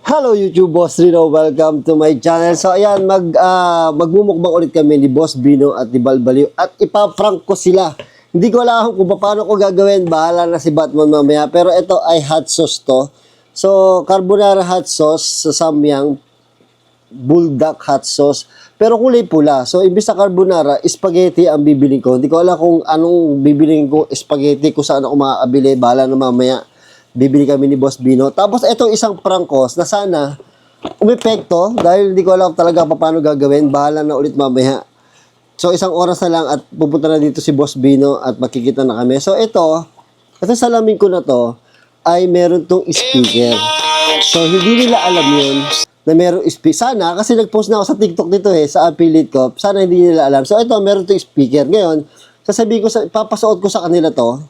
Hello YouTube, Boss Rino. Welcome to my channel. So ayan, magmumukbang ulit kami ni Boss Bino at ni Balbaliw at ipaprank ko sila. Hindi ko alam kung paano ko gagawin. Bahala na si Batman mamaya. Pero ito ay hot sauce to. So carbonara hot sauce sa Samyang, bulldog hot sauce. Pero kulay pula. So imbis na carbonara, spaghetti ang bibiling ko. Hindi ko alam kung anong bibiling ko spaghetti, kung saan ako makakabili. Bahala na mamaya. Bibili kami ni Boss Bino. Tapos itong isang prangkos na sana umepekto dahil hindi ko alam talaga paano gagawin. Bahala na ulit mamaya. So isang oras na lang at pupunta na dito si Boss Bino at makikita na kami. So ito salamin ko na to ay meron tong speaker. So hindi nila alam yun na meron speaker. Sana, kasi nag-post na ako sa TikTok dito sa affiliate ko. Sana hindi nila alam. So ito, meron tong speaker. Ngayon, sasabihin ko, papasuot ko sa kanila to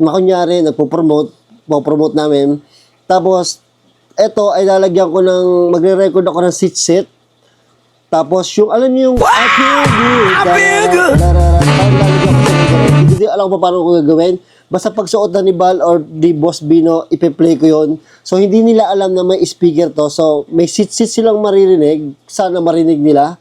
na kunyari, nagpo-promote namin. Tapos, eto ay lalagyan ko ng, magre-record ako ng sit-sit. Tapos, yung, alam niyo yung, I feel good. Hindi alam ko paano ko gagawin. Basta pagsuot na ni Bal or di Boss Bino, ipe-play ko yun. So, hindi nila alam na may speaker to. So, may sit-sit silang maririnig. Sana marinig nila.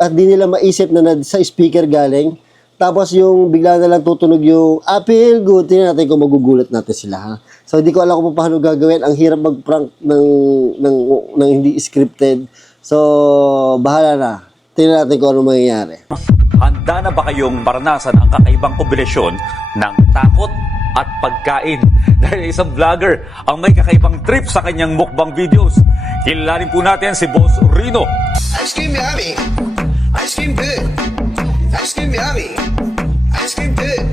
At di nila maisip na sa speaker galing. Tapos yung bigla na lang tutunog yung I feel good. Tingnan natin kung magugulat natin sila, ha. So hindi ko alam kung paano gagawin. Ang hirap mag-prank ng hindi scripted. So bahala na. Tingnan natin kung ano mangyayari. Handa na ba kayong maranasan ang kakaibang kombinasyon ng takot at pagkain? Dahil isang vlogger ang may kakaibang trip sa kanyang mukbang videos. Kilalanin po natin si Boss Rino. Ice cream yummy. Ice cream good. Ice cream yummy. Ice cream good.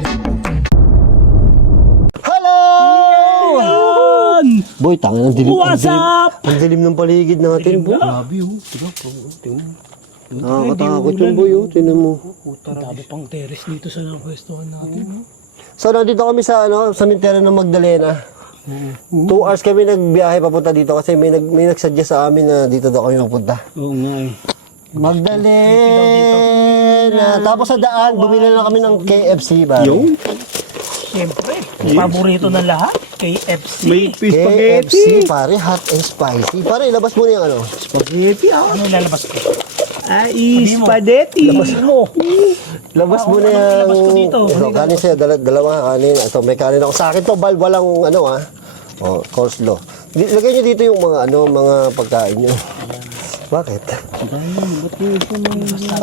Hello! Boy, tangin ang dilim. What's up? Ang dilim ng paligid natin, boy. Grabe oh. Nakakatakot yung boy, oh. Tingnan mo. Dami pang terrace dito sa pwestuhan natin. So nandito kami sa cemetery ng Magdalena. 2 hours kami nagbiyahe papunta dito kasi may nagsuggest sa amin na dito daw kami mapunta. Oo nga eh. Magdalena. Tapos sa daan, bumili na kami ng KFC ba? Siyempre, paborito ng lahat, KFC. May KFC, spaghetti. pare, hot and spicy. Pare, ilabas mo na yung ano. Spaghetti ah. Ano lalabas ko? Spaghetti. Labas mo. Labas mo na Labas ko yung... dito. So, kanin siya, dalawa kanin. Ito, may kanin ako. Sa akin to, Bal, walang coleslaw. Lagay nyo dito yung mga pagkain nyo. Bakit?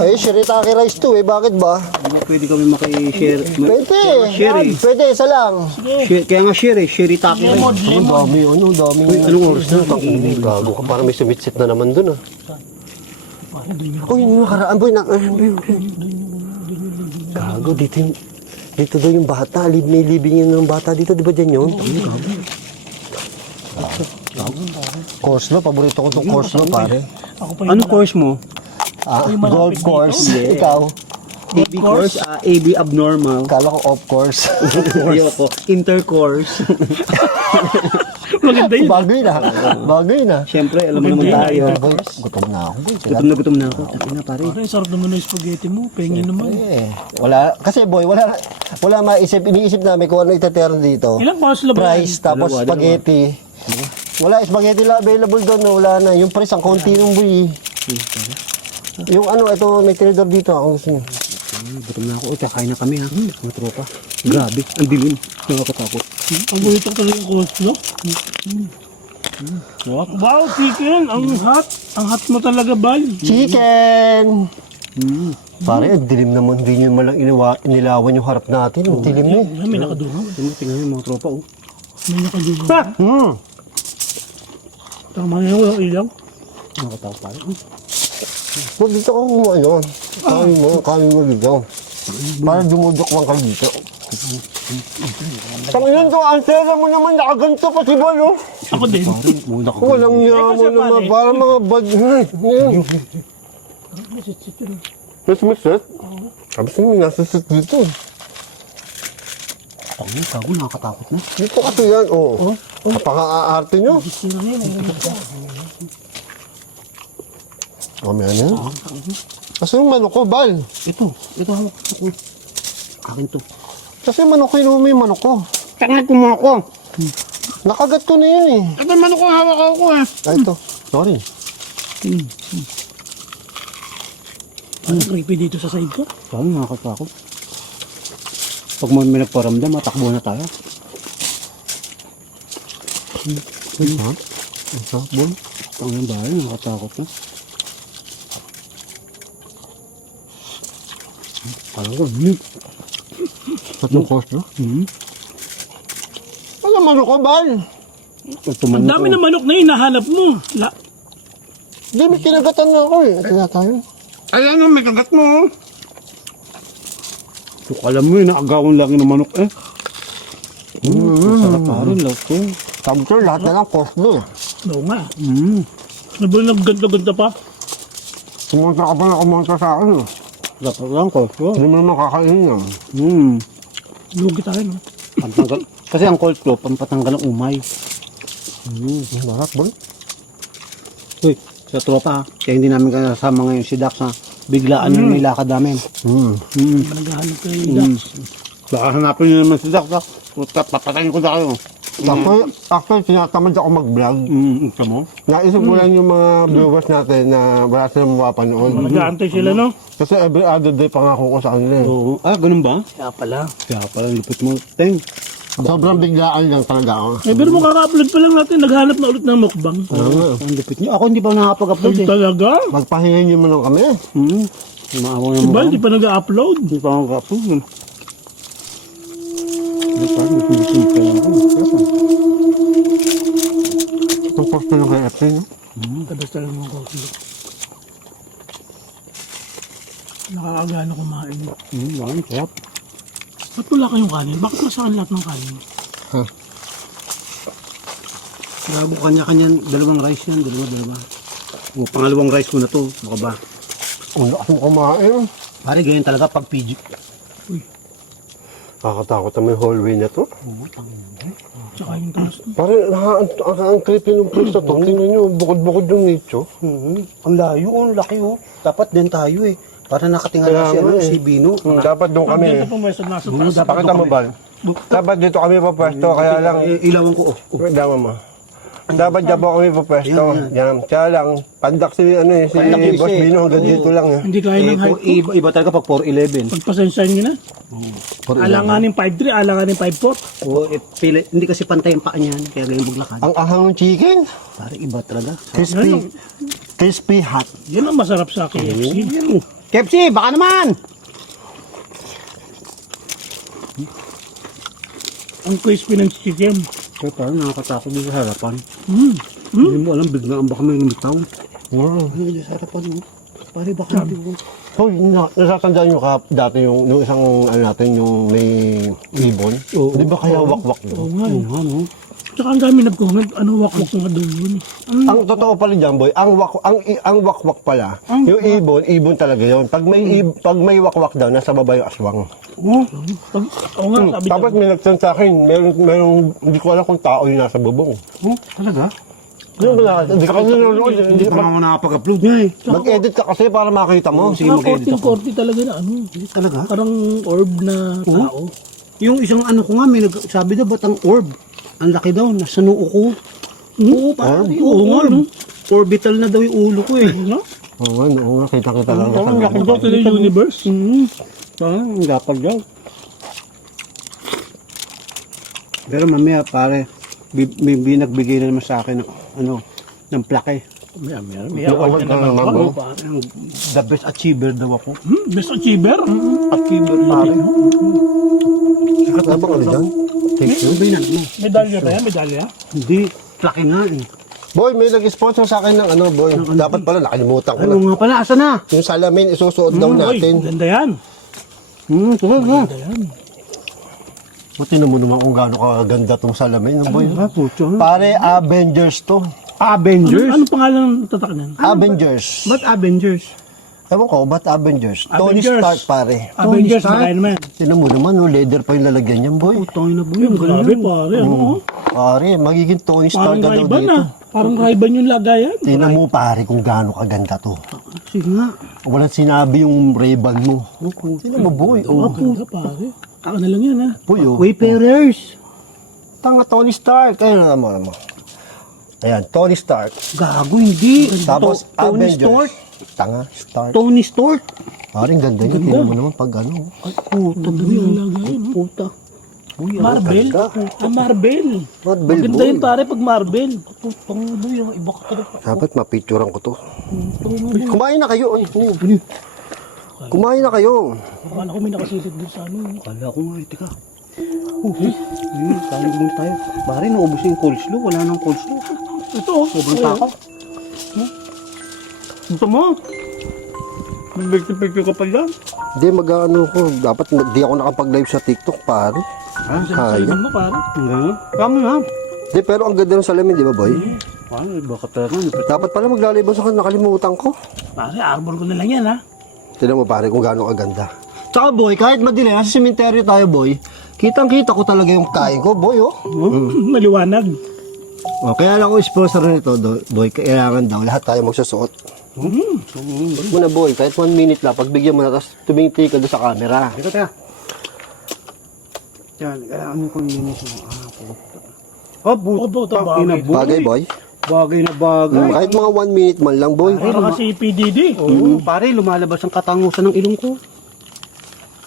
Ay, shirataki rice to Bakit ba? Pwede kami maki-share. Pwede. Share eh. Pwede, isa lang. Kaya nga share eh. Shiritaki rin. Ang dami, dami. Anong oras na? Gago ka, parang may sumitsit na naman dun, Uy, yung nakaraan, boy. Gago, dito daw yung bata. May living yun ng bata dito, di ba dyan yun? Course paborito ko itong course pare. Ako pa Ano course mo? Golf course. Ikaw, AB course? AB abnormal. kala ko off course. Ayoko. Intercourse. Maganda yun. Bagay na. Siyempre, alam mo naman tayo. Boy, gutom na ako, boy. Gutom na ako. Tapi na pare. Pare, sarap naman ng spaghetti mo. Pengi naman. Wala, kasi boy, wala iniisip namin kung ano itaterno dito. Ilang paso lang ba? Price, tapos Dalawa. spaghetti. Wala, spaghetti lang available doon, wala na. Yung price, ang konti nung boy. Yung ito, may tinidor dito, ako gusto nyo. Gutom na ako. Kakain na kami ha. Mga tropa. Grabe. Ang dilim. Nakakatakot. Ang buhito ka rin yung coleslaw. Wow, chicken. Ang hot. Ang hot mo talaga, Bal. Chicken! Pare, ang dilim naman. Hindi nyo malang inilawan yung harap natin. Ang dilim na Ay, may nakadungaw. Tingnan yung mga tropa oh. May nakadungaw. Tama nga, walang ilaw. Nakakatakot pare. Huwag dito ako kumain. Kanin mo dito. Parang dumudok lang kayo dito. Sa ngayon to, ang sera mo naman nakaganto pa si Bal, Ako din. Walang niya mo naman. Para mga bad. Ngayon. May set? Sabi sa'yo, may nasa set dito. Ang gago, nakakatakot na. Dito kasi yan, Napaka-aarte nyo. Mamaya na yan. Kasi yung manok ko, Bal. Ito hawak ako. Akin to. Kasi manok ko, inuwi yung manok ko. Tangat mo ako. Nakagat ko na yan eh. Ito manok ko hawak ako eh. Ito. story. Ano creepy dito sa side ko? Saan nakakatakot? Pag may nagparamdam, matakbo na tayo. Ha? Ang sarap, boy. Ang yung bahay, nakakatakot na. Talaga, tatlong course, no? Ano manok ko, Bal? Ang dami na manok na hinahanap mo. Hindi, may kinagatan nga ako eh. Kaya tayo. Ayan o, may kagat mo. So, alam mo yun, naagawan lang ng manok eh. Sarap pa rin, love ko. Sabi ko, lahat na lang course mo. Oo nga. Nagganto-ganto pa. Kumunta ka pa na kumunta sa akin. Dapat lang ko. Hindi mo naman kakain yan. Lugi tayo, no? Pampatanggal. Kasi ang cold claw, pampatanggal ng umay. Ang sarap, boy. Uy, sa tropa ha. Kaya hindi namin kasama ngayon si Dax ha. Biglaan na nilakad namin. Naghahanap kayo yung Dax. Baka hanapin nyo naman si Dax ha. Papatayin ko na kayo. Actually, tinatamad ako mag-vlog. Ito mo? Naisip ko lang yung mga viewers natin na wala silang mapapanood. Nag-aantay sila, no? Kasi every other day pangako ko sa kanila eh. Oo. Ah, ganun ba? Kaya pala. Kaya pala lupit mo. Teng. Sobrang biglaan lang talaga ako. Eh, pero mo kaka-upload pa lang natin. Naghanap na ulit ng mukbang. Ang lupit nyo. Ako hindi pa nakapag-upload eh. Talaga? Magpahinga nyo mo lang kami. Maawa Si naman Bal, ako. di pa nag-upload. Hindi pa nakapag-upload. Hindi pa, nagsisimple lang ako. Itong post na lang kay FT, no? Basta lang mga coffee. Nakakagana kumain. Bakit? Sarap. Ba't wala kayong kanin? Bakit nasaan lahat ng kanin? Grabo kanya-kanya, dalawang rice yan, dalawa. O, pangalawang rice ko na to, baka ba? Ang lakas mo kumain. Pare, ganyan talaga pag PG. Nakakatakot na may hallway na to. Tsaka yung taas. Parang ang creepy ng place na to. Tingnan nyo, bukod-bukod yung nicho. Ang layo, ang laki oh. Dapat din tayo eh. Para nakatingala si, Kaya nga eh. si Bino. Dapat doon kami. Dito po may nasa taas. Pakita mo, Bal. Dapat dito kami papwesto, kaya lang. Ilawan ko oh. Wait, dama mo. Dapat dyan po kami papwesto. Yan. Kaya lang, pandak si Boss Bino hanggang dito lang. Hindi kaya ng height ko. Iba talaga pag 4'11". Pagpasensyahin nyo na. Alanganin 5'3", alanganin 5'4". O, hindi kasi pantay ang paa niyan, kaya ganyan maglakad. Ang ahang ng chicken. Pare, iba talaga. Crispy hot. Yan ang masarap sa KFC. Kepsi, baka naman! Ang crispy ng chicken. Kaya parang nakakatakot din sa harapan. Hindi mo alam, biglaan baka may lumitaw. Hindi sa harapan mo. Pare, baka hindi mo. So, nasatandaan nyo ka dati yung isang ano natin, yung may ibon? Oo. Di ba kaya wakwak Oo doon? nga eh. Ano? Tsaka ang dami nag-comment, ano wakwak nga daw yun. Ang totoo pala dyan, boy, ang wakwak pala, yung ibon talaga yun. Pag may wakwak daw, nasa baba yung aswang. Oo nga, sabi Tapos may nagsan sa akin, merong, hindi ko alam kung tao yung nasa bubong. Talaga? Hindi ka nanonood. Hindi pa nga ako nakapag-upload nga eh. Mag-edit ka kasi para makita mo. Sige, mag-edit ako. 40 talaga na ano. Talaga? Parang orb na tao. Yung isang ano ko nga, may sabi daw, ba't ang orb? Ang laki daw, nasa noo ko. Oo, parang Oo nga, no? Orbital na daw yung ulo ko eh. Ano? Oo nga, kita-kita lang. Parang laki daw sa universe. Parang ang gapag daw. Pero mamaya pare, may nagbigay na naman sa akin ng ano, ng plaque. May Award award ka na naman naman, ako. bro. The best achiever daw ako. Best achiever? Achiever pare. Ano bang ano dyan? Thank you. Sabi na, no? Medalya ba yan? Medalya? Hindi, plaque nga eh. Boy, may nag-sponsor sa akin ng ano, boy. Dapat pala, nakalimutan ko na. Ano nga pala, asa na? Yung salamin, isusuot daw Uy, natin. ganda yan. Talaga. Ganda yan. Matinan mo naman kung gaano kaganda tong salamin, boy. Ah, puto. Pare, Avengers to. Avengers? Ano pangalan ng tatak niyan? Avengers. Ba't Avengers? Ewan ko, ba't Avengers? Tony Avengers. Stark, pare. Avengers, Stark? kaya naman. Tinan mo naman, no, leather pa yung lalagyan niyan, boy. Putong ina boy. Yung grabe pare. Ano? Pare, magiging Tony Stark Parang ka daw Ray-Ban dito. Parang Ray-Ban yung lagayan. Tinan mo, pare, kung gaano kaganda to. Sige nga. Walang sinabi yung Ray-Ban mo. Tinan mo, boy. Oh, Ganda pare. Taka na lang yan ha. boy, oh. Wayfarers. Tanga Tony Stark. Ayun na mo. Ayan, Tony Stark. Gago, hindi. Tapos Tony Avengers. Stark. Tanga, Stark. Tony Stark. Parang ganda yun. Tingnan mo naman pag ano. Ay, puta. Boy, ang puta. Boy, Marvel. Marvel. Marvel, Maganda boy. yun pare pag Marvel. Putang boy, ang iba ka talaga. Dapat mapicturean ko to. Kumain na kayo. Ay, ano? Kumain na kayo. Akala ko may nakasilid doon sa ano. Kala ko nga, teka. Kain muna tayo. Pare, naubos yung coleslaw. Wala nang coleslaw. Ito oh. Sobrang takaw. Gusto mo? Picture ka pa dyan? Hindi, mag-ano ko. Dapat di ako nakapag-live sa TikTok, pare. Kaya. Sabihin mo pare. Kamo na. Hindi, pero ang ganda ng salamin, di ba, boy? Paano, baka talaga. Dapat pala maglalibas ako. Nakalimutan ko. Pare, arbor ko na lang yan ha. Tignan mo, pare, kung gaano kaganda. Tsaka, boy, kahit madilim, nasa sementeryo tayo, boy. Kitang-kita ko talaga yung kain ko, boy, oh. Maliwanag. O, kaya lang ako sponsor nito, boy. Kailangan daw, lahat tayo magsusuot. Huwag mo na, boy. Kahit 1 minute lang, pagbigyan mo na, tapos tumingti ka doon sa camera. Teka. Yan, kailangan mo kong linis mo. Ah, puta. bagay. Bagay, boy. Bagay na bagay. Kahit mga 1 minute man lang, boy. Para kasi PDD. Oo, pare, lumalabas ang katangusan ng ilong ko.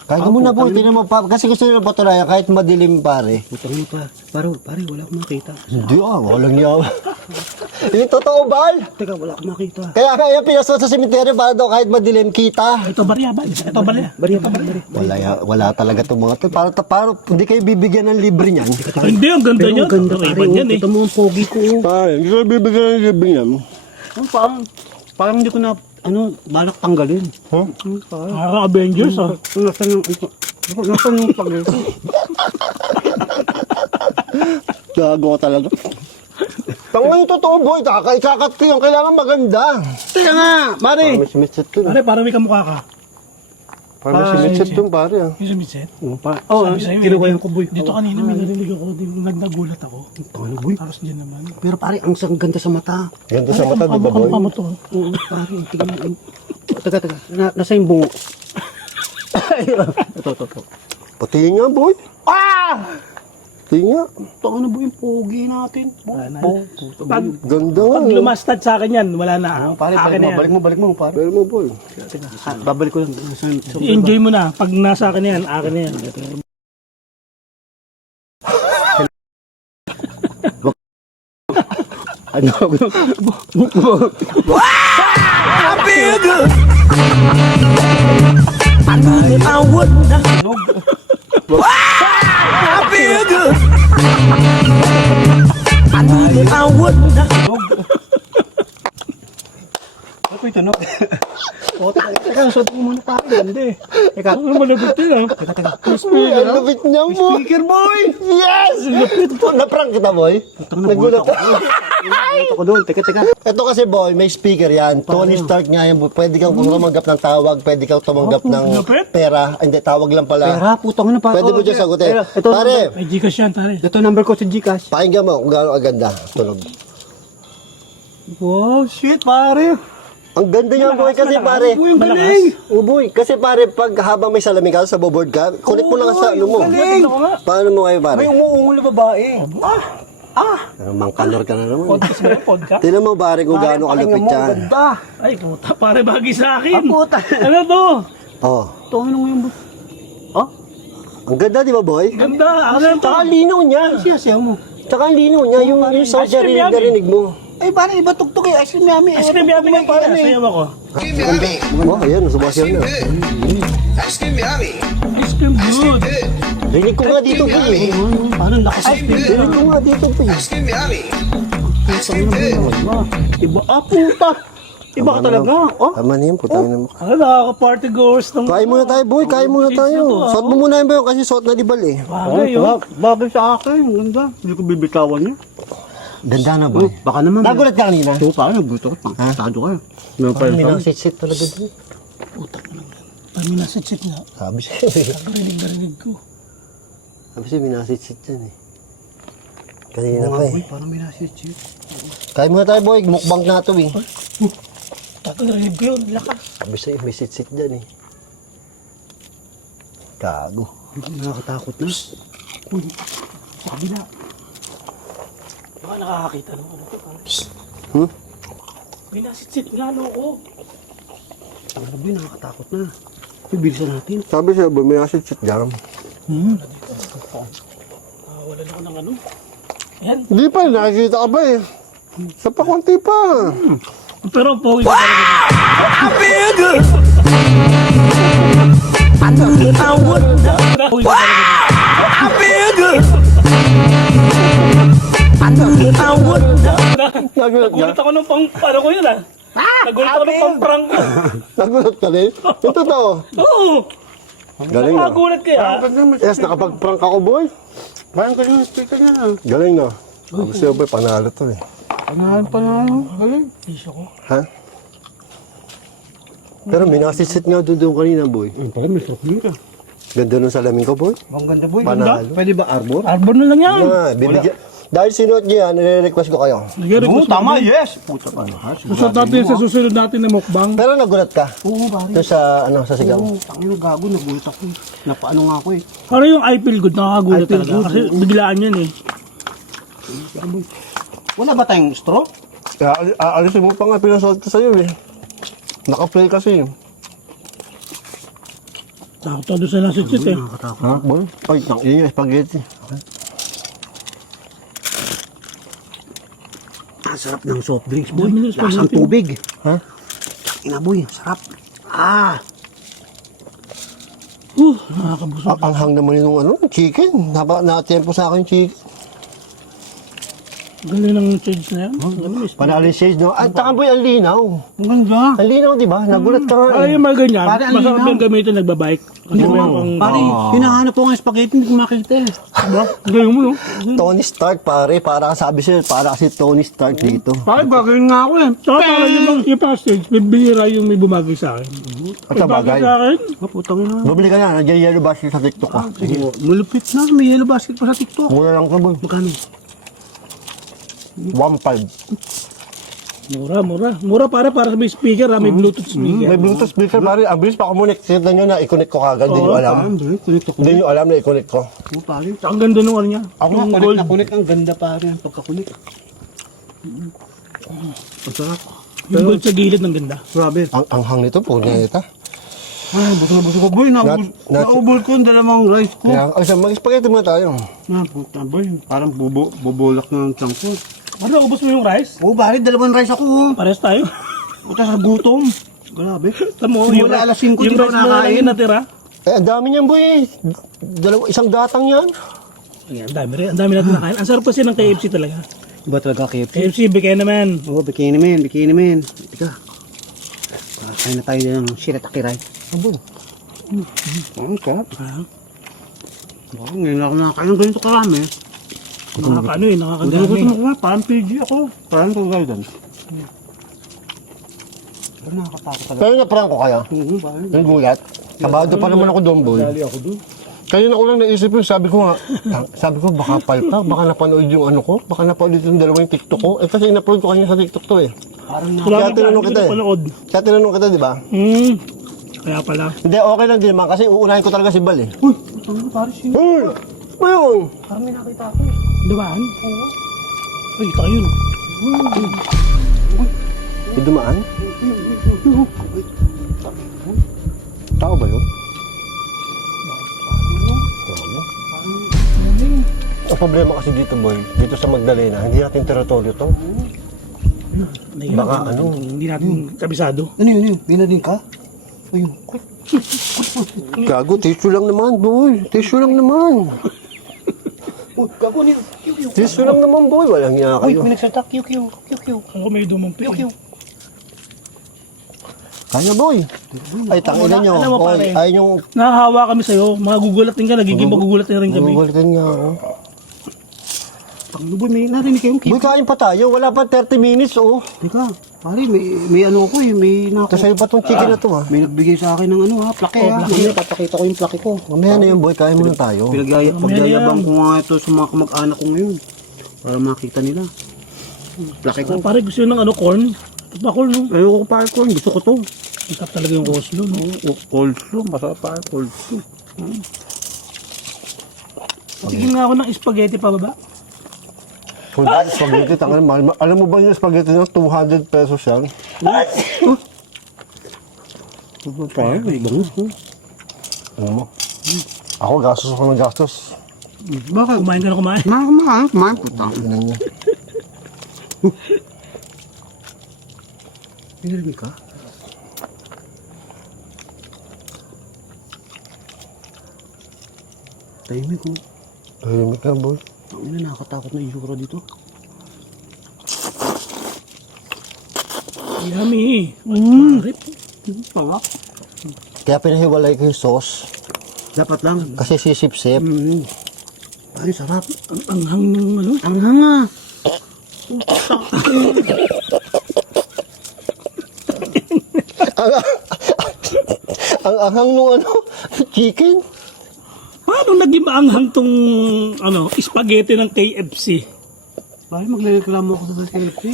Kahit mo na, boy. Tignan mo, kasi gusto nila patunayan, kahit madilim, pare. Putang ina pa. Pare, wala akong makita. Hindi, walang niyaw. Yung totoo, Bal. Teka, wala akong makita. Kaya pinasuot sa sementeryo para daw kahit madilim kita. Ito barya ba? Ito barya. Wala talaga itong mga to. Para hindi kayo bibigyan ng libre niyan. Hindi, ang ganda Pero niyan. ang ganda, Iba pare. niyan eh. Ito mo ang pogi ko. Pare, hindi kayo bibigyan ng libre niyan. Parang hindi ko na, balak tanggalin. Huh? Parang, Parang Avengers ah. Nasaan yung pagay ko? Gago ka talaga. Tanga yung totoo, boy. Ikakat ko yung kailangan maganda. Teka nga, pare. Parang may sumitset to. Pare, parang may kamukha ka. Parang may sumitset to, pare. Yung sumitset. Oh, Sabi sa'yo, kinukuha ko, boy. Dito kanina may narinig ako. Nagulat ako. Ano, boy? Tapos dyan naman. Pero pare, ang ganda sa mata. Ganda sa mata, di ba, boy? Kamukha mo to. Oo, pare, tingnan mo. Teka. Nasa yung bungo. Ito. Pati nga, boy. Pati nga. Ito na boy yung pogi natin. Pag Ganda. Pag lumastad sa akin yan, wala na. Pare, Akin na yan. balik mo, pare. Pero mo, boy. Babalik ko lang. I-enjoy mo na. Pag nasa akin na yan, akin na yan. Ano? Ako ito, no? Teka, suot mo muna pare. Ganda eh. Teka. Ano malabit din ah. Teka. Uy, ang lupit niya mo. Speaker, boy! Yes! Lupit po. Naprank kita, boy. Nagulat ako. Nagulat ako doon. Teka. Ito kasi, boy, may speaker yan. Tony Stark nga yan. Pwede kang tumanggap ng tawag. Pwede kang tumanggap ng lupit. pera. Hindi, tawag lang pala. Pera, putang na pare. Pwede mo dyan sagutin. Ito, Pare, May Gcash yan, pare. ito number ko sa Gcash. pakinggan mo kung gaano aganda. Tunog. Wow, shit, pare. Ang ganda niya, boy, kasi pare. Uy, ang galing. Oh, boy, kasi pare, pag habang may salamin ka, sa boboard ka, connect mo lang sa ano mo. galing. Paano mo kayo, pare? May umuungol na babae. Ano, mangkanor ka na naman. Podcast ba yung podcast? Tingnan mo, pare, kung gaano kalupit Pakinggan mo, yan. Ganda. Ay, puta, pare bagay sa akin. Puta. Ano to? Oh, Ito, ano ngayon ba? Oh? ang ganda, di ba, boy? Ganda. Ano to? Tsaka ang linaw niya. Siya mo. Tsaka ang linaw niya, yung sound niya, Ice cream rinig na yummy. rinig mo. Ay, pare, iba tugtog eh. Ice cream yummy. Ice cream yummy nga pare. Sayaw ako. Ice cream yummy. Oh, ayan, Ice sumasayaw cream na. good. Ice cream yummy. Ice cream good. Good. Rinig ko nga dito, boy. eh. Parang lakas. Ice cream Rinig good. ko nga dito, boy. Ice cream yummy. Ice cream good. Iba, puta. Iba ka talaga. Oh? Tama na yun, putang na mo. Ano, nakaka-party goers ng... Kain muna tayo, boy. Kain muna tayo. Suot mo muna yun, boy, kasi suot na libal eh. Bagay, oh. Bagay sa akin. Ganda. Hindi ko bibitawan niya. Ganda na, boy. Baka naman. Nagulat ka kanina? Ito pa, nagbuto ka. Tado ka. Meron pa Parang rin. minang-sit-sit talaga doon. Puta ko lang yan. Pag minasit-sit nga, Sabi siya. narinig ko. Sabi siya, minasit-sit yan eh. Kanina pa eh. Parang may nasit-sit. Kain muna tayo, boy. Mukbang na ito eh. Tato, narinig ko yun. Lakas. Sabi siya, may sit-sit dyan eh. Gago. Nakakatakot na. Uy, sa kabila. Baka nakakakita ng ano to. Hmm? May nasitsit nga loko. Ang ano boy, nakakatakot na. Bibilisan natin. Sabi siya, boy, may acid shit jam. Wala na ako ng ano. Yan. Hindi pa, nakikita ka ba eh. Sa pa, konti pa. Pero pogi ka talaga. Pogi ka talaga. Nagulat ako ng paano ko yun ah. Nagulat ako ng pang-prank ko. Nagulat ka rin? Yung totoo. Oo. Galing na. Nakagulat kaya. Yes, nakapag-prank ako, boy. Parang ka yung speaker niya. Galing na. Sabi siya, boy, panalo to eh. Panalo. Galing. Isyo ko. Ha? Pero may nasisit nga doon kanina, boy. Pala may sarap ka. Ganda nung salamin ko, boy. Ang ganda boy. Panalo. Pwede ba arbor? Arbor na lang yan. Bibigyan. Dahil sinuot niya yan, nire-request ko kayo. Nag-request mo. yes. Puta pa. Susunod natin sa susunod natin na mukbang. Pero nagulat ka. Oo, pare. Ito sa, sa sigaw. Oo, tangin na gago. Nagulat ako. Napaano nga ako eh. Para yung I feel good, nakakagulat I feel talaga. good. Kasi biglaan yan eh. Wala ba tayong straw? Kaya alisin mo pa nga pinasalt ko sa'yo eh. Naka-play kasi. Takot ako doon sa nasitsit eh. Ha, boy? Ay, yun yung spaghetti. Ang sarap ng soft drinks boy. Dami ng spaghetti. Lasang tubig. Ha? Ina boy, sarap. Nakakabusog. Ang hang naman yung chicken. Na-tempo sa akin chicken. Galing ng change na yan. Galing is. Panalo yung shades, no? At saka boy, ang linaw. Ang ganda. Ang linaw, di ba? Nagulat ka nga Ay, eh. yung mga ganyan. Pare, ang Masarap linaw. yung gamitin nagbabike. Kasi mga pang... Pare, hinahanap ko nga spaghetti, hindi ko makita eh. Diba? Galing mo no? Tony Stark, pare. Para ka sabi siya, para kasi Tony Stark dito. Pare, gagawin nga ako eh. Saka para yung pastage, bibihira yung may bumagay sa akin. At sa bagay. Sa akin? Putang ina. Bumili ka na, nandiyan yellow basket sa TikTok ka. Malupit na, may yellow basket pa sa TikTok. Mura lang ka, boy. Magkano? 1.5. Mura para sa may speaker ha, may Bluetooth speaker. May Bluetooth speaker, pare. Ang bilis pa kumonek. Tignan nyo na, i-connect ko kagad. Hindi nyo alam. Hindi nyo alam na i-connect ko. Oo, pare. Ang ganda nung ano niya. Ako nga, Yung connect gold. na connect. Ang ganda pare, pagka-connect. Ang sarap. Yung gold sa gilid ng ganda. Grabe. Ang hang nito, punyeta. Ay, busog na busog ko, boy. Naubol ko yung dalawang rice ko. Kaya, ay, mag-spaghetti muna tayo. Puta, boy. Parang bubulak ng tiyan ko. Ano, ubos mo yung rice? Oo, pare. Dalawang rice ako. Pares tayo. Puta, sa gutom. Grabe. Tamo, Simula alas 5 yung di ko rice mo na lang nakain. yung natira. Eh, ang dami niyan, boy. Isang gatang yan. Ayan, ang dami rin. Ang dami natin nakain. Ang sarap kasi ng KFC talaga. Iba talaga KFC. KFC, bigay naman. Oo, bikini men. Tika. Kain na tayo ng shirataki rice. Abo. Ang sarap. Ngayon ako nakakain ng ganito karami. Nakakano eh, Hindi nakakadami. ko tumakuha. Parang PG ako. Parang pag-gawin doon. Parang nakakatakot talaga. Pero na-prank ko kaya. Oo, pare. Yung gulat. Kabado pa naman ako doon, boy. Dali ako doon. Kaya na ko lang naisip yun. Sabi ko baka palpak. Baka napanood yung ano ko. Baka napanood yung dalawang TikTok ko. Eh, kasi in-upload ko kanina sa TikTok to eh. Parang na. Kaya tinanong kita eh. Panood. Kaya tinanong kita, di ba? Kaya pala. Hindi, okay lang din naman. Kasi uunahin ko talaga si Bal eh. Uy, putang pare siya. Uy! Ano yun? Parang may nakita ako. Dumaan? Oo. Ay, tayo no. May dumaan? Tao ba yun? Ang problema kasi dito, boy, dito sa Magdalena, hindi natin teritoryo to. Baka ano? Hindi natin kabisado. Ano yun? Binadin ka? Ayun. Gago, tissue lang naman, boy. Tissue lang naman. Uy, gago niyo. Tissue lang naman, boy. Walang niya Uy, kayo. may nagsalita. QQ. Ako may dumampi. Kanya, boy. Ay, tangina nyo. Alam mo, pare. Ay, yung... Nahahawa kami sa'yo. Magugulat din ka. Nagiging magugulat na rin kami. Gugulutin nga ako. Ano boy, may narinig kayong Boy, kain pa tayo. Wala pa 30 minutes, oh. Teka, pare, may ano ko eh, may Tapos sa'yo pa tong chicken na to, ha. may nagbigay sa akin ng ano ha, plake ha. Mamaya papakita ko yung plake ko. Mamaya na yun, boy. Kain muna tayo. Pagyayabang ko nga ito sa mga kamag-anak ko ngayon. Para makita nila. Plake ko. Pare, gusto yun ng ano, corn. Tapakol, no? Ayoko ko pare ko, gusto ko to. Masarap talaga yung coleslaw, no? Coleslaw, masarap pare, coleslaw. Tigil nga ako ng spaghetti pa baba. Kung dahil spaghetti, tangan, mahal. Alam mo ba yung spaghetti na 200 pesos yan? Ito tayo, may bangus. Alam mo? Ako, gastos ako ng gastos. Bakit? Kumain ka na kumain. Kumain puta. Inan niya. Pinarinig ka? Tahimik ko. Tahimik na, boy. Ang ina, nakakatakot na isura dito. Yummy. Marip. Panga. Kaya pinahiwalay ko yung sauce. Dapat lang. Kasi sisip-sip. Ay, sarap. Ang anghang ng ano. Ang hanga. Ang ahang nung ano, chicken. Paano naging maanghang tong ano, spaghetti ng KFC? Bakit magreklamo ako sa KFC?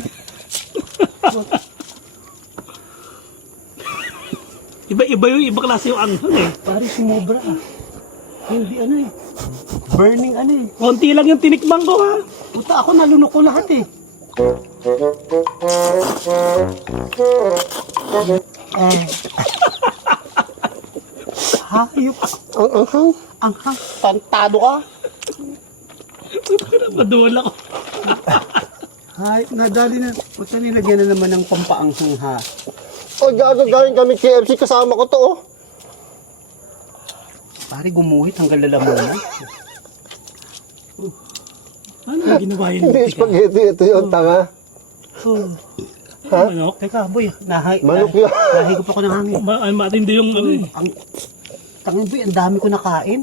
Iba yung iba klase yung anghang eh. Pare, sumobra. Hindi ano eh. Burning ano eh. Konti lang yung tinikman ko ha. Puta, ako nalunok ko lahat eh. Hayop. Ang ahang. Ang tantado ka. Maduwal ako. Hayop, nadali na. Puta, nilagyan na naman ng pampaanghang ha. O, galing kami KFC, kasama ko to, oh. Pare, gumuhit hanggang lalaman mo. Ano na ginawa yun? Hindi spaghetti, ito yung tanga. Ha? Manok? Teka, boy, Manok yun. nahigop ako ng hangin. Matindi yung ano eh. Ang tangin boy, ang dami ko nakain.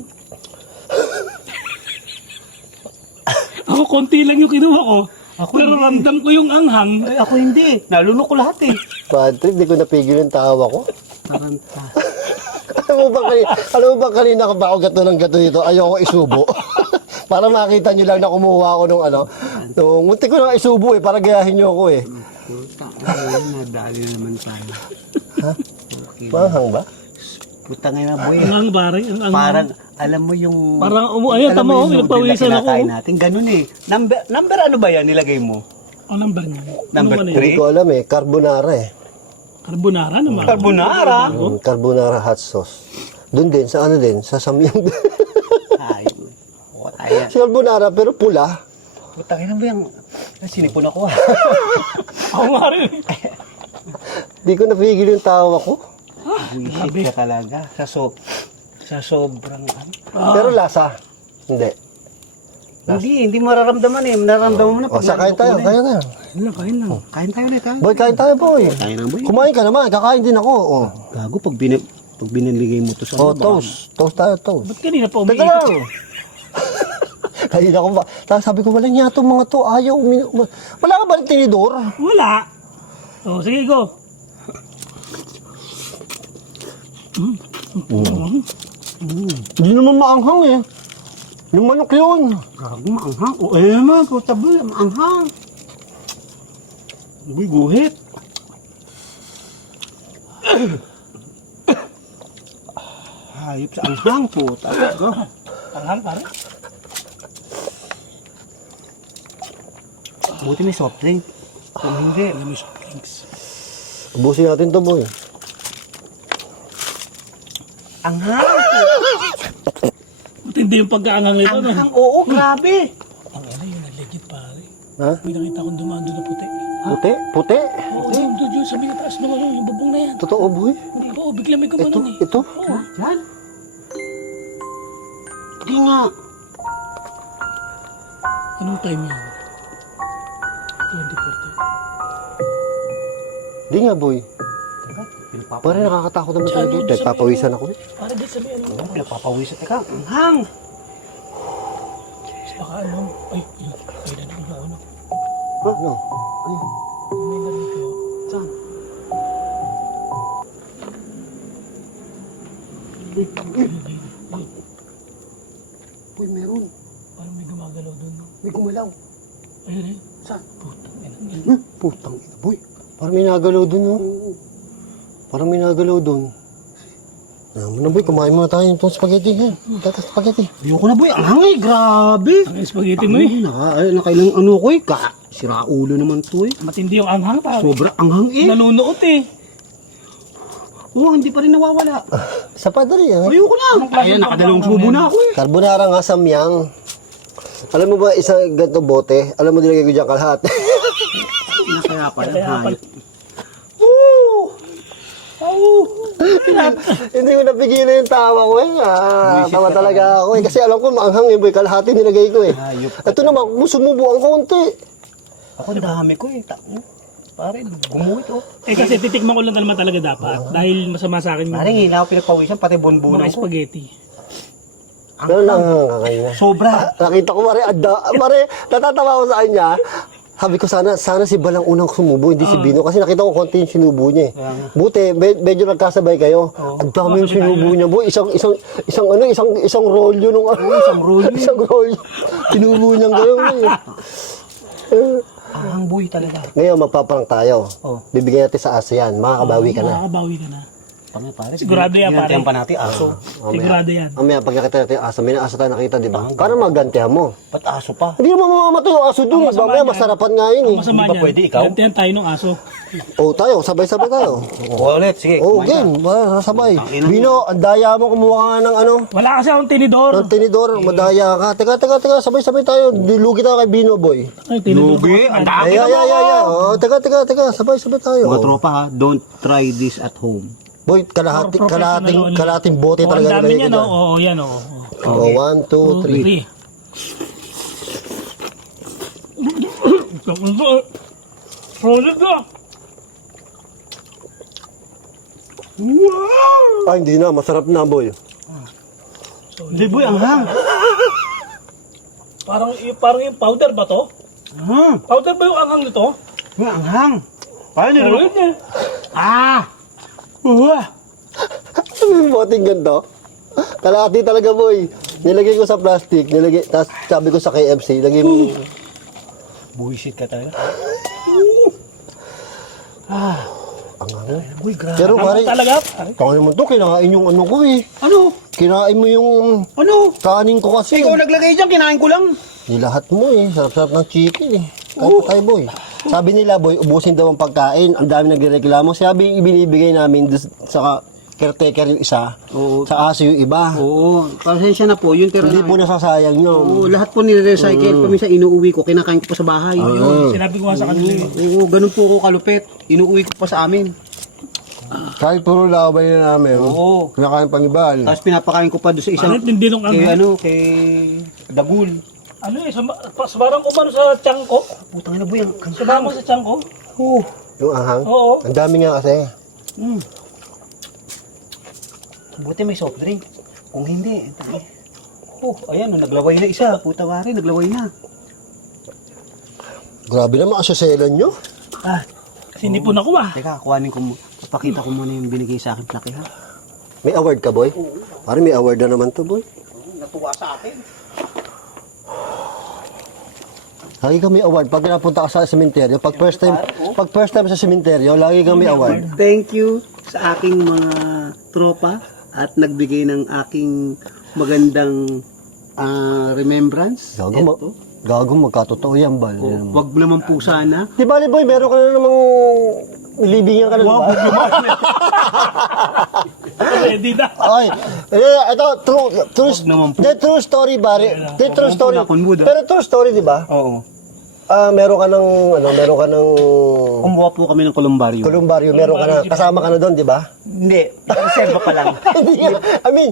Ako konti lang yung kinuha ko. Ako Pero hindi. ramdam ko yung anghang. Ay, ako hindi. Nalunok ko lahat eh. Bad trip, di ko napigil yung tawa ko. Taranta. Alam mo ba kanina ko ba ako gato ng gato dito? Ayoko isubo. Para makita nyo lang na kumuha ako nung ano. Nung munti ko na isubo eh, para gayahin nyo ako eh. Puta, ayun, nadali na naman tayo. Mahang ba? Puta ngayon na boy. Anghang pare. Ang anghang. Parang, alam mo yung... Parang, ayun, alam tama mo ko, yung noodle na pinagpawisan ako. kinakain natin. Ganun eh. Number ano ba yan nilagay mo? Ang number niya. Number Ano ba na Hindi yun? ko alam eh, carbonara eh. Carbonara naman. Carbonara? Carbonara hot sauce. Doon din, sa ano din, sa samyang. Ay, what ayan. Sa carbonara, pero pula. Puta ngayon ba yung... Sinipon ako ah. Ako nga rin. Di ko napigil yung tawa ko. Bullshit ka talaga. Sa sobrang ano. Pero lasa, hindi. Hindi mararamdaman eh. Nararamdaman mo na O, sa kain tayo, kain tayo. Kain lang. Kain tayo ulit ha. Boy, kain tayo, boy. Kain na boy. Kumain ka naman, kakain din ako. Oh, Gago pag binibigay mo to sa oh baka- toast. Toast tayo, toast. Ba't kanina pa Teka umiikot? lang. Kanina ko ba? Tapos sabi ko, wala niya itong mga to. Ayaw. Wala ka ba ng tinidor? Wala. O, sige, go. Hindi naman maanghang eh. Yung manok yun. Gago maanghang. O eh naman, puta boy, maanghang. Boy, guhit. Hayop sa anghang puta. Go. Anghang pare. Buti may soft drink. Kung hindi. Alam mo yung soft drinks. Ubusin natin to, boy. Anghang. Matindi yung pagkaanghang nito. No? Anghang, oo, grabe. Ang ina yun, legit pare. Ha? May nakita akong dumaan doon na puti. Puti? Puti? Oo, doon sa binataas ng ano, yung babong na yan. Totoo, boy. Oo, bigla may Ito, gumanon eh. ito. Oo. Yan. Di nga. Anong time yan? 2014. Di nga, boy. Pare, nakakatakot naman tayo dito. Nagpapawisan ako eh. Para di sa may ano. Napapawisan. Teka, anghang. Baka ano. Ay, may narinig ako ano. Ano? Ay, May narinig ako. Saan? Uy, meron. Parang may gumagalaw doon. No? May gumalaw. Ayun eh. Saan? Putang ina. putang ina, boy. Parang may nagalaw dun, no? Parang may nagalaw dun. Ano boy, kumain muna tayo itong spaghetti ha. Tatas spaghetti. Ayoko na boy, ang hangay, grabe. Ang spaghetti mo eh. Nakailang ano ko eh, sira ulo naman to eh. Matindi yung anghang pare. Sobra anghang eh. Nanunuot eh. Oo, hindi pa rin nawawala. Sa padali ha. Ayoko na. Ayan, nakadalawang subo na ako eh. Carbonara nga samyang. Alam mo ba, isang ganito bote, alam mo nilagay ko dyan kalahati. Kaya pala, Kaya pala. hayop. Hindi ko napigilan yung tawa ko eh. Tawa talaga ako eh. Kasi alam ko, maanghang eh boy, kalahati nilagay ko eh. Hayop. Ito naman, kung sumubo ang konti. Ako dami ko eh. Pare, gumuhit oh. Eh kasi titikman ko lang naman talaga dapat. Dahil masama sa akin Pare, yung hilaw pinagpawisan, pati bonbon mga ako. spaghetti. Pero nanghang kayo na. Sobra. Nakita ko, Mare, natatawa ko sa kanya. Sabi ko sana si Balang unang sumubo, hindi si Bino. Kasi nakita ko konti yung sinubo niya eh. Buti, medyo nagkasabay kayo. Ang dami yung sinubo niya, boy. Isang rolyo nung ano. Isang rolyo. Isang rolyo. Sinubo niya gano'n eh. Ang boy talaga. Ngayon, magpaparang tayo. Oh. Bibigyan natin sa aso yan. Makakabawi ka na. Makakabawi ka na. Pare, Sigurado yan, pare. Ginantihan pa natin aso. Sigurado yan. Mamaya, pag nakita natin yung aso, may aso tayo nakita, di ba? Para magantihan mo. Ba't aso pa? Hindi naman mamamatay yung aso dun. Ang masama Mamaya, niyan. masarapan nga yun eh. Masama Di ba niyan. pwede, ikaw? Gantihan tayo ng aso. Tayo, sabay-sabay tayo. Ulit, sige. Oh, kumain ka. game. Sabay. Tangina Bino, ang daya mo kumuha nga ng ano, Wala kasi akong tinidor. ng tinidor. Madaya ka. Teka, sabay-sabay tayo. Dilugi tayo kay Bino, boy. Ay, tinidor. Lugi, ang dami Ay. Oh, teka. Sabay-sabay tayo. Mga Oh. tropa ha, don't try this at home. Boy, kalahating bote Ang talaga. dami nilagay niyan, ko dyan. oo, yan, oo. Oh, 1, 2, 3. 3. Solid ka. Ay, hindi na. Masarap na, boy. Hindi boy, ang hang. Parang yung powder ba to? Powder ba yung anghang nito? Boy, ang hang. Paano nyo? Solid niya. Wah! Ano yung boteng ganito? Kalahati talaga, boy. Nilagay ko sa plastic. Tapos sabi ko sa KFC, lagay mo. Bullshit ka talaga. Ang ano? Boy, grabe. Pero pare, Talaga, pare. kaya naman to, kinain yung ano ko eh. Ano? Kinain mo yung Ano? kanin ko kasi. Ikaw naglagay dyan, kinain ko lang. Nilahat mo eh. Sarap-sarap ng chicken eh. Kaya tayo, boy. Sabi nila, boy, ubusin daw ang pagkain. Ang dami nagreklamo. Sabi, ibinibigay namin sa caretaker yung isa. Oo. Sa aso yung iba. Oo, pasensya na po, yung tira Hindi na. po nasasayang yun. Oo, lahat po nire-recycle. Paminsan inuuwi ko, kinakain ko pa sa bahay. Sinabi ko nga sa kanila eh. Oo, ganun po ko kalupit. Inuuwi ko pa sa amin. Kahit puro laway na namin. Oo. Kinakain panibal. Tapos pinapakain ko pa doon sa isang... Ano, hindi nung Kay anghang. kay Dagul. Ano eh, parang umano sa tiyan ko. Putang ina boy, ang Sumama sa tiyan ko. Yung ahang. Oo. Ang dami nga kasi. Buti may soft drink. Kung hindi, ayan, naglaway na isa. Puta wari, naglaway na. Grabe naman asoselan nyo. Kasi hindi po nakuha. Teka, kuhanin ko mo. Papakita ko muna yung binigay sa akin plaki ha. May award ka, boy? Parang may award na naman to, boy. Natuwa sa akin. Lagi kang may award. Pag napunta ka sa sementeryo, pag first time sa sementeryo, lagi kang may award. Thank you sa aking mga tropa at nagbigay ng aking magandang remembrance. Gago, magkatotoo yan, bal. Wag naman po sana. Di bali, boy, meron ka na namang libingan ka na, diba? Ready na. Ay, ito, true story, bari. True story. Pero true story, di ba? Oo. Meron ka ng, Kumuha po kami ng kolumbaryo. kolumbaryo, meron ka na, kasama ka na doon, di ba? Hindi, reserva pa lang. Hindi nga. I mean,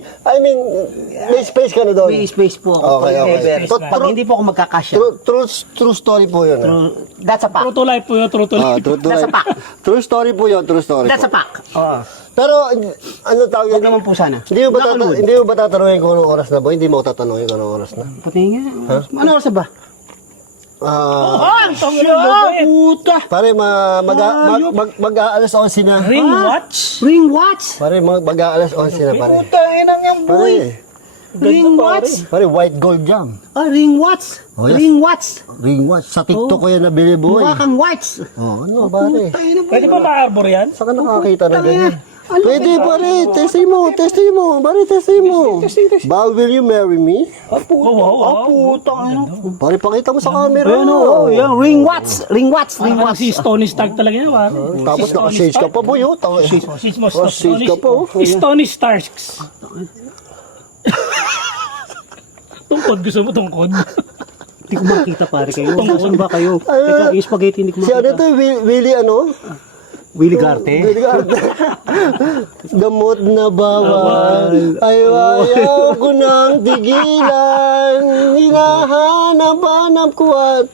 may space ka na doon. May space po ako. Okay. Never. Pag hindi po ako magkakasya. True story po yun. That's a pack. True to life po yun, true to life. True story po yun, true story That's po. a pack. Oo. Pero, ano tawag Wag yun? naman po sana. Hindi mo ba tatanungin kung anong oras na, boy? Hindi mo ko tatanungin kung anong oras na. Pati nga. Ano oras na ba? Ang tawag ng Puta! Pare, mag-aalas 11 na. Ring watch? Ring watch! Pare, mag-aalas 11 na, pare. Puta, inang yung boy. Pare, Ring watch! pare, white gold jam. Ring watch! Oh, yes. Ring watch! Ring watch. Sa TikTok ko yan nabili, boy. Mukha kang watch! Oh, ano, pare? Pwede ba ma-arbor yan? Saan ka nakakita na ganyan? Pwede, pare. Testing mo. Pare, testing mo. Ba, will you marry me? Pare, pakita mo sa camera. Yan, ring watch. Parang si Stony Stark talaga yan, pare. Tapos naka-shades ka pa, boy. Oh. Shades mo, Shades ka pa, oh. Stony Starks. Tungkod, gusto mo tungkod? Hindi ko makita pare kayo. Saan ba kayo? Teka, yung spaghetti hindi ko Si ano makita. to, Willie ano? Willie Garte. Willie Garte. Gamot na bawal, ay ayaw ko nang tigilan. Hinahanap-hanap ko at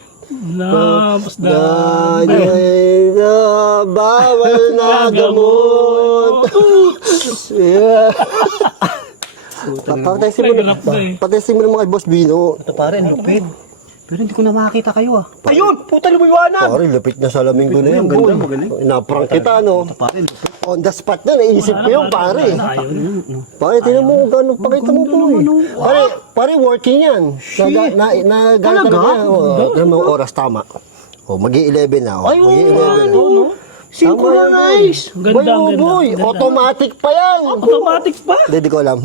bawal na gamot. Yeah. Patesting mo ng mga Boss Bino. Ito pare, ang lupit. Pero hindi ko na makakita kayo ah. Ayun! Puta lumiwanag! Pare, lapit na salamin ko na yan. Ganda, magaling. Naprank kita, no? Pare, lupit. On the spot na, naisip ko yun, pare. Pare, tinan mo kung gano'ng pakita mo po. Pare, working yan. Nagana na yan. Tinan mo, oras tama. Mag-i-11 na. Mag-i-11 na. Synchronize! Ganda, ganda. Boy, automatic pa yan. Automatic pa? Hindi ko alam.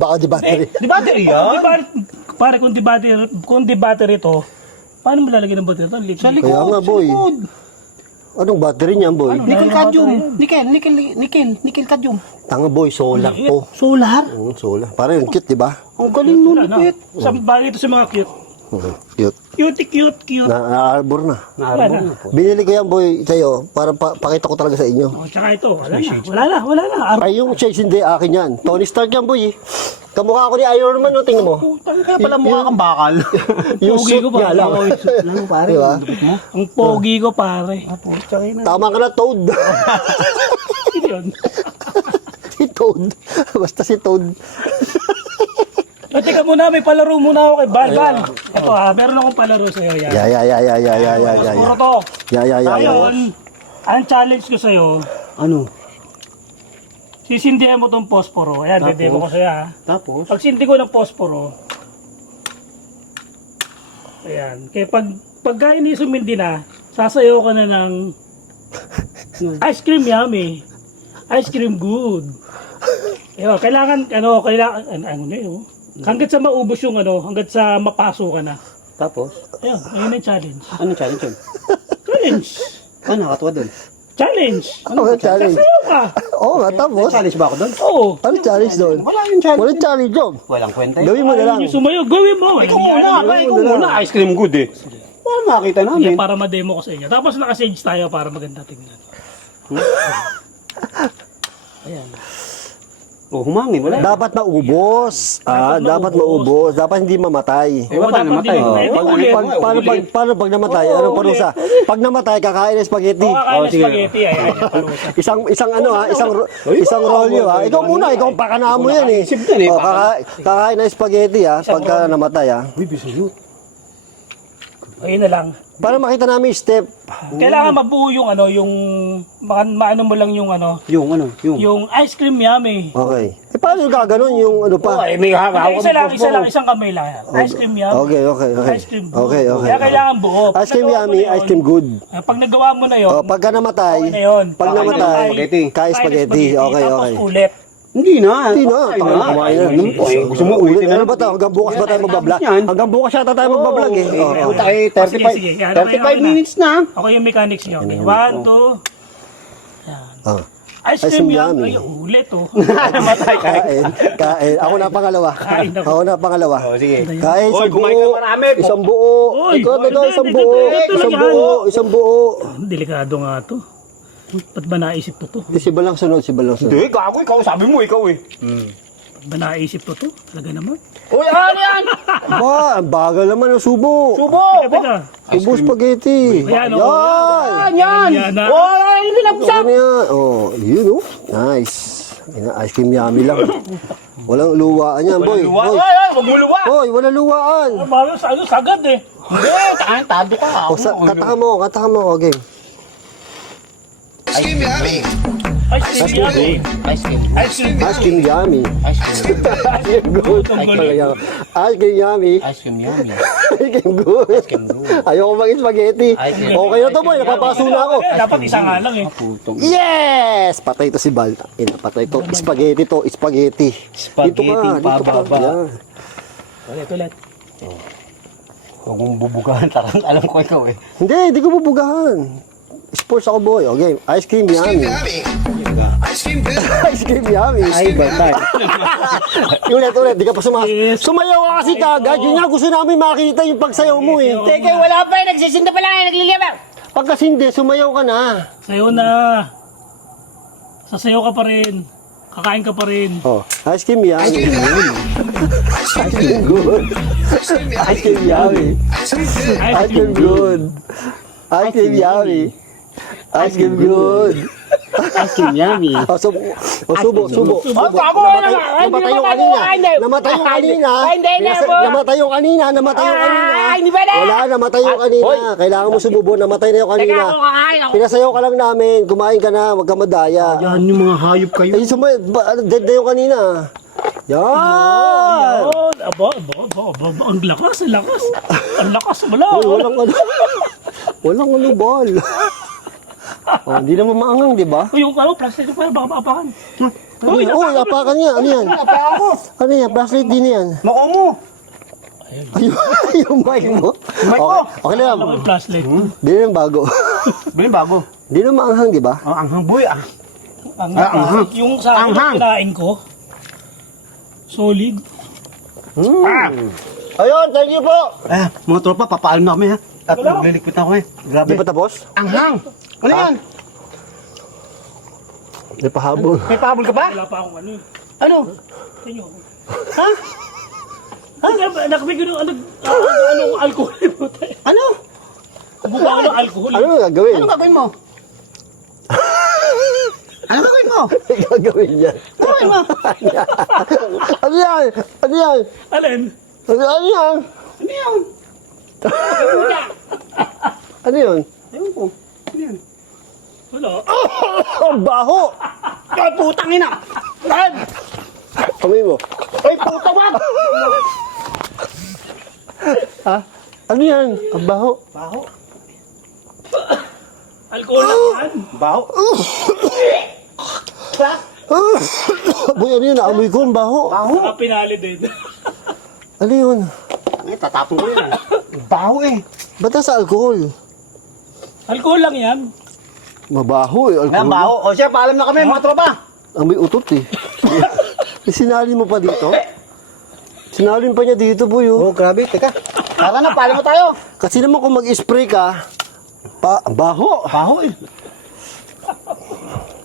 Baka di battery. Di battery yan? Pare, kung di battery to, paano mo lalagyan ng battery to? Sa likod. Kaya nga, boy. Anong battery niyan, boy? Nickel cadmium. Nickel cadmium. Tanga, boy, solar to. Solar? Solar. Parang yung cute, di ba? Ang galing nun, lupit. Bagay ito sa mga cute. Cute. Cute. Na-arbor na. Wala na. Binili ko yan, boy, sa'yo, para pakita ko talaga sa inyo. O, tsaka ito, wala na. Ay, yung shades hindi, akin yan. Tony Stark yan, boy. Kamukha ko ni Iron Man, no? Tingnan mo. Kaya pala mukha kang bakal. Yung Pogi suit ko niya pa. lang. Ano pare? Diba? Lupit mo. Ang pogi ko, pare. Tama ka na, Toad. Sino yun? Si Toad. Basta si Toad. O, teka muna, may palaro muna ako kay Bal. Ito meron akong palaro sa'yo. Yan. Yeah. Puro to. Yeah. Ngayon, ang challenge ko sa'yo, Ano? sisindihan mo tong posporo. Ayan, demo ko sa'yo ha. Tapos? Pag sindi ko ng posporo, ayan. Kaya pagka ini sumindi na, sasayaw ka na ng ice cream yummy. Ice cream good. Ayun, kailangan yun. Hanggat sa maubos yung hanggat sa mapaso ka na. Tapos? Ayun, ayun ang challenge. Ano challenge yun? Challenge! Ano nakatuwa doon? Challenge! Ano nga challenge? Sasayaw ka! Oo nga, tapos. Challenge ba ako doon? Oo! Ano challenge doon? Wala yung challenge. Walang challenge doon. Walang kwenta yun. Gawin mo na lang. Yung sumayaw, gawin mo! Ikaw muna. Ice cream good eh. Wala makita namin. Para ma-demo ko sa inyo. Tapos naka-sage tayo para maganda tingnan. Ayan. Oh, humangin. Wala. Dapat maubos. Dapat maubos. Dapat hindi mamatay. Eh, baka namatay. Paano pag namatay? Anong parusa? Pag namatay, kakain ng spaghetti. Kakain ng sige. spaghetti. Ayan. Isang rolyo ha. Ikaw muna, ikaw pakanaan mo yan eh. Isip din eh, Kakain ng spaghetti ha, pagka namatay ha. Uy, bisayo. Ayun na lang. Para makita namin yung step. Kailangan mabuo yung maano mo lang yung yung ice cream yummy. Okay. Paano yung gaganon yung ano pa? May hawak Isang kamay lang yan. Ice cream yummy. Okay. Ice cream good. Okay. Kaya kailangan buo. Ice cream yummy, ice cream good. Pag nagawa mo na yun, Pagka namatay, okay na yun. pag namatay, spaghetti. kaya spaghetti. Okay. Tapos ulit. Hindi na. Hindi na. Kumain na. Gusto mo ulitin Ano ba ito? Hanggang bukas ba tayo magbablog? Yan. Hanggang bukas yata tayo magbablog eh. Puta kayo, Sige. 35 minutes na. Okay yung mechanics niyo. 1, 2. Ah. Ice cream yummy. yummy. Ay, ulit oh. Namatay ka. Kain. Ako na pangalawa. Kain ako. Ako na pangalawa. Sige. Kain, Oy, isang kumain ka buo. marami. Isang buo. Oy, Ikaw, isang buo. ito Isang lang buo. Isang buo. Delikado nga to. Ba't ba naisip to? Si Balang sunod, si Balang sunod. Hindi, gago ikaw. Sabi mo, ikaw eh. Ba't ba naisip to? Talaga naman. Uy, ano yan? Ba, ang bagal naman ng subo. Subo! Teka. Subo spaghetti. Ayan, Yan. Yan! Yan na. Wala yung binabsak! Ano yan? Oh, yun oh. Nice. Ice cream yummy lang. Walang luwaan yan, boy. Luwa. Boy, Ay, wag mo luwa! boy, walang luwaan. Bago sagad eh. Hindi, tado ka. Katahan mo. Okay. Ice cream yummy. Ice cream yummy. Ice cream. Ice cream Ice cream yummy. Ice cream. Ice cream yummy. Ice cream yummy. Ice cream good. Ayoko mag-spaghetti. Okay na to boy, napapaso na ako. Dapat isa nga lang eh. Yes! Patay to si Bal. Patay to. Spaghetti to, spaghetti. Dito ka, dito ka. Yan. Ulit. Huwag mong bubugahan, tarang alam ko ikaw eh. Hindi ko bubugahan. Sports ako boy. Okay, ice cream Ice cream yummy. yummy. Ice cream good. Ice cream yummy. Ay, batay. Ulit, di ka pa sumayaw ka kasi kagad. Yun nga gusto namin makita yung pagsayaw mo eh. Teka, wala pa eh. Nagsisinda pa lang eh. Naglilibang. Pagkas hindi, sumayaw ka na. Sayo na. Sasayaw ka pa rin. Kakain ka pa rin. Oh, ice cream Ice cream yummy. yummy. Ice cream good. Good. Ice cream yummy. Ice cream yummy. Ice cream good. Ice cream good. Ice cream yummy. Ice cream good. Ice cream yummy. Subo. Tama na nga. Namatay yung kanina. Namatay yung kanina. Namatay yung kanina. Hindi ba na? Wala, namatay yung kanina. Kailangan mo sububo. Namatay na yung kanina. Teka, ako kakain ako. Pinasayaw ka lang namin. Kumain ka na. Huwag ka madaya. Yan yung mga hayop kayo. Ay, dead na yung kanina. Yan! Yun. Aba. Ang lakas. Ang lakas. Wala. Uy, walang ano. Walang ano, ball. Oh, hindi naman maangang, di ba? Uy, yung plastic pa. Baka maapakan. Uy, apakan niya. Ano yan? Ano yan? Flashlight din yan. Mako mo. Yung mic mo. Mic ko. Okay lang. Alam ko yung flashlight. Hindi naman bago. Bilhin bago. Hindi naman maanghang, di ba? Ang anghang boy ah. Ang yung sa akin Anghang. kinain ko. Solid. Ayun, thank you po. Mga tropa, papaalam na kami ha. At Wala. maglilikpit na kami. Grabe. Di pa tapos? Anghang. Ano yan? Di pa habol. May pahabol ka ba? Wala pa akong ano. Ano? Tingyo. Ha? Nakabigyan ng anong alcohol mo tayo. Ano? Buka ko ng alcohol. Ano ang gagawin? Ano gagawin mo? Ano gagawin mo? Ano gagawin niya? Gagawin mo? Ano yan? Ano yan? Alin? Ano yan? Ano yan? Ano yun? Ewan ko. Ano yan? Wala. Ang baho! Ay, putang ina! Ay! Kamay mo. Ay, puta wag! Ha? Ano yan? Ang baho. Baho. Alcohol lang yan. Baho. Boy, ano yun? Naamoy ko ang baho. Baho. Saka pinali din. Ano yun? Ay, tatapon ko yan. Baho eh. Ba't nasa alcohol? Alcohol lang yan. Mabaho eh. Yan, Alcohol. baho. O siya, paalam na kami mga tropa. Ang may utot eh. Sinalin mo pa dito? Sinalin pa niya dito, boy. Oh. Oh, grabe. Teka. Tara na, paalam mo tayo. Kasi naman kung mag-spray ka, baho. Baho eh.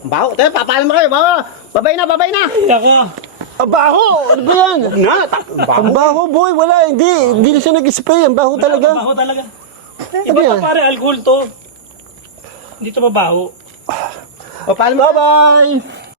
Baho. Teka, papaalam mo kayo. Baho. Babay na, babay na. Yaka. Ang baho! Ano ba yan? Na, Ang baho, boy. Wala, hindi na siya nag-spray. Ang baho talaga. Mabaho talaga. Ano Iba yan? pa pare, alcohol to. Hindi to mabaho. O, paalam mo. Bye-bye!